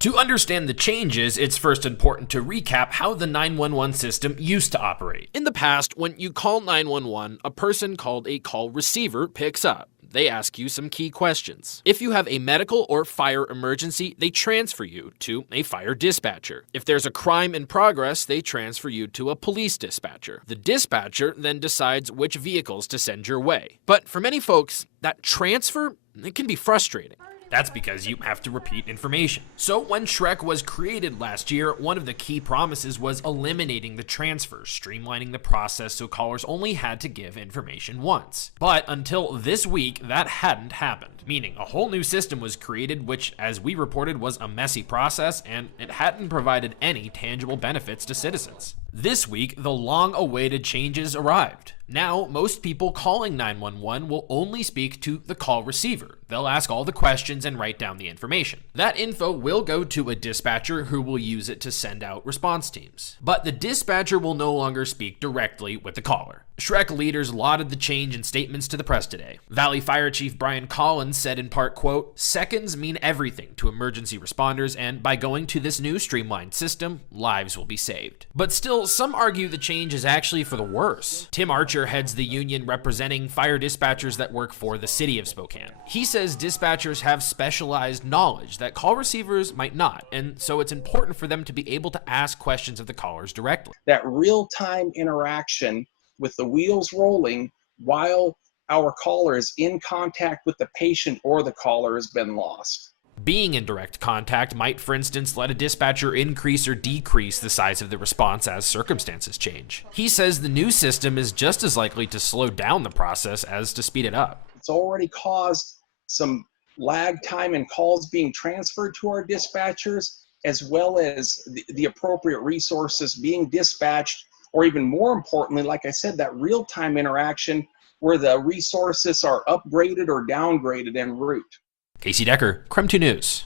To understand the changes, it's first important to recap how the 911 system used to operate. In the past, when you call 911, a person called a call receiver picks up. They ask you some key questions. If you have a medical or fire emergency, they transfer you to a fire dispatcher. If there's a crime in progress, they transfer you to a police dispatcher. The dispatcher then decides which vehicles to send your way. But for many folks, that transfer, it can be frustrating. That's because you have to repeat information. So when Shrek was created last year, one of the key promises was eliminating the transfers, streamlining the process so callers only had to give information once. But until this week, that hadn't happened, meaning a whole new system was created, which, as we reported, was a messy process, and it hadn't provided any tangible benefits to citizens. This week, the long-awaited changes arrived. Now, most people calling 911 will only speak to the call receiver. They'll ask all the questions and write down the information. That info will go to a dispatcher who will use it to send out response teams. But the dispatcher will no longer speak directly with the caller. Shrek leaders lauded the change in statements to the press today. Valley Fire Chief Brian Collins said in part, quote, "Seconds mean everything to emergency responders, and by going to this new streamlined system, lives will be saved." But still, some argue the change is actually for the worse. Tim Archer heads the union representing fire dispatchers that work for the city of Spokane. He says dispatchers have specialized knowledge that call receivers might not, and so it's important for them to be able to ask questions of the callers directly. That real-time interaction with the wheels rolling while our caller is in contact with the patient or the caller has been lost. Being in direct contact might, for instance, let a dispatcher increase or decrease the size of the response as circumstances change. He says the new system is just as likely to slow down the process as to speed it up. It's already caused some lag time in calls being transferred to our dispatchers, as well as the appropriate resources being dispatched, or even more importantly, like I said, that real-time interaction where the resources are upgraded or downgraded en route. Casey Decker, Creme 2 News.